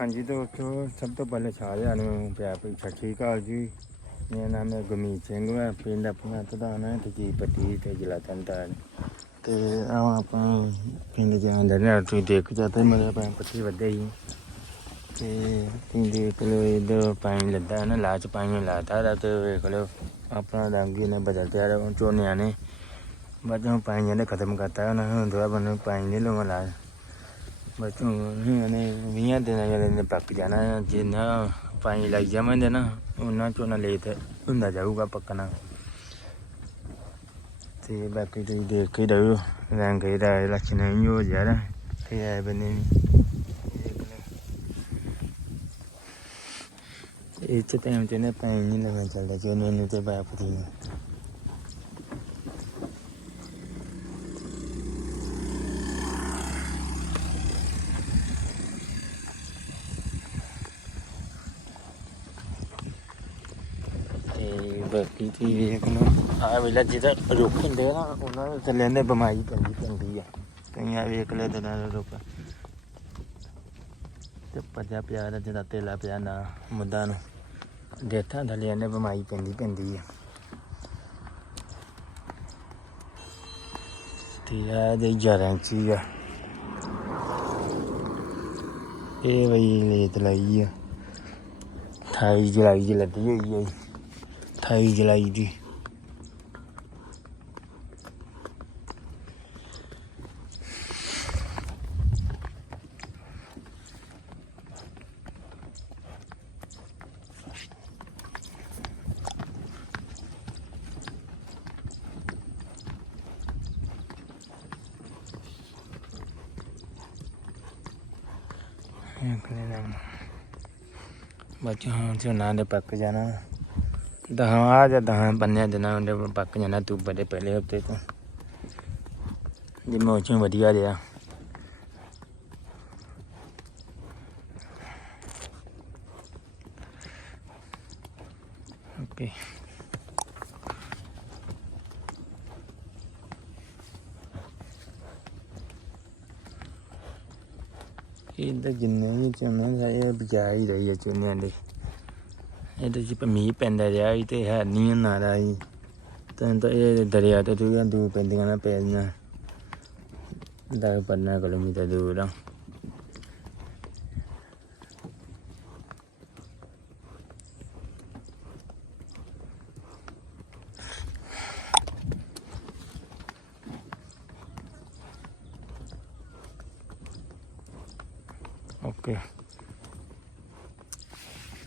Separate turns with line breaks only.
ਹਾਂਜੀ ਦੋਸਤੋ, ਸਭ ਤੋਂ ਪਹਿਲੇ ਸਾਰਿਆਂ ਨੂੰ ਪਿਆਰ ਭਰੀ ਸਤਿ ਸ਼੍ਰੀ ਅਕਾਲ ਜੀ। ਮੇਰਾ ਨਾਮ ਹੈ ਗੁਰਮੀਤ ਸਿੰਘ ਹੈ ਪਿੰਡ ਆਪਣਾ ਪ੍ਰਧਾਨ ਹੈ ਤਜੀ ਪੱਟੀ ਤੇ ਜ਼ਿਲ੍ਹਾ ਤਰਨਤਾਰਨ ਤੇ ਆ ਆਪਾਂ ਪਿੰਡ ਜਾਂਦੇ ਨੇ ਤੁਸੀਂ ਦੇਖ ਜਾਂਦੇ ਮੇਰੇ ਪੈਣ ਪੱਟੀ ਵੱਧੇ ਹੀ। ਤੇ ਦੇਖ ਲਓ ਇਧਰ ਪਾਣੀ ਲੱਦਾ ਹੈ ਨਾ ਲਾਚ ਪਾਣੀ ਲਾਤਾ ਦਾ, ਤੇ ਵੇਖ ਲਓ, ਆਪਣਾ ਰੰਗ ਹੀ ਨੇ ਬਦਲ ਤਿਆ ਝੋਨਿਆਂ ਨੇ ਬਾਜੋਂ ਪਾਣੀ ਨੇ ਖਤਮ ਕਰਤਾ ਉਹਨਾਂ ਨੂੰ ਦੁਆ ਬਣ ਪਾਣੀ ਨਹੀਂ ਲਵਾਂ ਲਾ ਬਸ ਉਹਨੇ ਵੀਆਂ ਦਿਨਾਂ ਜਿਹੜੇ ਨੇ ਪੱਕ ਜਾਣਾ ਜਿੰਨਾ ਪਾਣੀ ਲੱਗ ਜਾਵਾਂਗੇ ਨਾ ਉਹਨਾਂ ਝੋਨਾ ਲੇਟ ਹੁੰਦਾ ਜਾਊਗਾ ਪੱਕਣਾ। ਤੇ ਬਾਕੀ ਤੁਸੀਂ ਦੇਖ ਕੇ ਰਹੋ ਰੰਗ ਇਹਦਾ ਲੱਛਣ ਨਹੀਂ ਹੋ ਜਾ ਤੇ ਆਏ ਬੰਨੇ ਵੀ। ਇਹ ਚ ਟਾਈਮ ਤੇ ਨਾ ਪਾਣੀ ਨਹੀਂ ਲੱਗਣਾ ਚੱਲਦਾ ਕਿ ਉਹਨੂੰ ਤੇ ਬਾਪ ਦੀ ਨੂੰ ਤੇ। ਵੇਖ ਲਓ ਆ ਵੇਲਾ ਜਿਹਦਾ ਰੁੱਖ ਹੁੰਦੇ ਆ ਨਾ ਉਹਨਾਂ ਦੇ ਥੱਲੇ ਨੇ ਬਿਮਾਰੀ ਪੈਂਦੀ ਪੈਂਦੀ ਆ। ਕਈਆਂ ਵੇਖ ਲੈ ਦਿਨਾਂ ਦਾ ਰੁੱਖ। ਤੇ ਪੱਜਾ ਪਿਆ ਦਾ ਜਿਹਦਾ ਤੇਲਾ ਪਿਆ ਨਾ ਮੁੱਦਾ ਨੂੰ। ਦੇਥਾਂ ਥੱਲੇ ਨੇ ਬਿਮਾਰੀ ਪੈਂਦੀ ਪੈਂਦੀ ਆ। ਤੇ ਆ ਦੇ ਆ। ਇਹ ਵਈ ਲੇਤ ਲਈ ਆ। 28 ਜੁਲਾਈ ਦੀ ਲੱਗੀ ਹੋਈ ਹੈ 28 ਜੁਲਾਈ ਦੀ। ਇਹ ਹਾਂ ਝੋਨਾ ਦੇ ਪੱਕ ਜਾਣਾ। ਦਹਾਂ ਆ ਜਾਂ ਦਹਾਂ ਬੰਨਿਆ ਦਿਨਾਂ ਉਹਦੇ ਪੱਕ ਜਾਣਾ ਤੂੰ ਬੜੇ ਪਹਿਲੇ ਹਫ਼ਤੇ ਤੋਂ। ਜੇ ਮੌਸਮ ਵਧੀਆ ਰਿਹਾ। ਓਕੇ। ਇਹ ਤਾਂ ਜਿੰਨੇ ਵੀ ਝੋਨੇ ਦਾ ਬਚਾ ਹੀ ਰਹੀ ਹੈ ਝੋਨਿਆਂ ਦੇ। ਇਹਦੇ ਚ ਮੀਂਹ ਪੈਂਦਾ ਰਿਹਾ ਸੀ ਤੇ ਹੈ ਨਹੀਂ ਨਾ ਰਿਹਾ ਸੀ ਤਾਂ ਤਾਂ ਇਹ ਦਰਿਆ ਤੋਂ ਦੂਰ ਦੂਰ ਪੈਂਦੀਆਂ ਨਾ ਪੈਂਦੀਆਂ ਦਸ ਪੰਦਰਾਂ ਕਿਲੋਮੀਟਰ ਦੂਰ ਆ ਓਕੇ